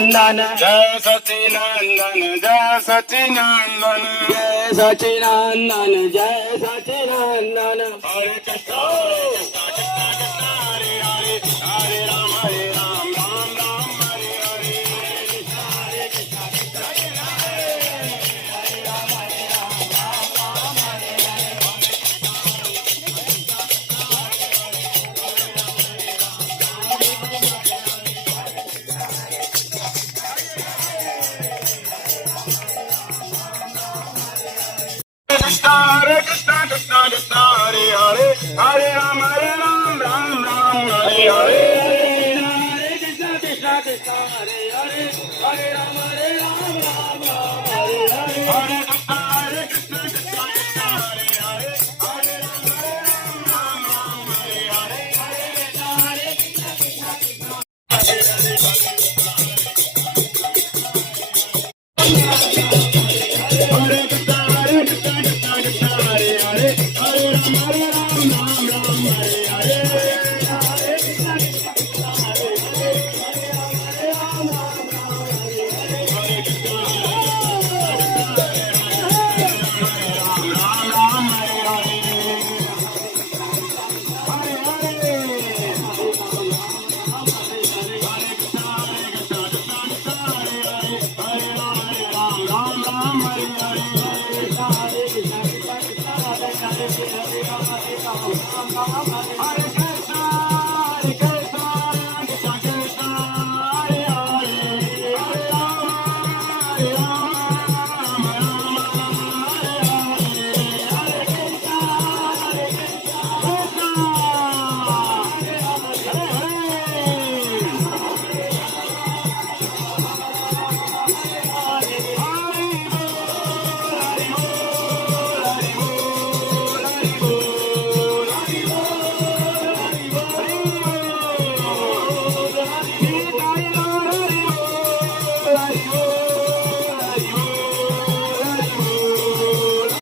Nandan Jai Sachinandan Jai Sachinandan Jai Sachinandan Jai Sachinandan Hare Krishna Hare Hare Hare Ram Ram Ram Hare Hare Hare Krishna Hare Ram Ram Hare Krishna Krishna Krishna Hare Hare Hare Ram Ram Ram Hare Hare Hare Krishna Krishna Krishna Hare Hare Hare Ram Ram Ram Hare Hare Hare Krishna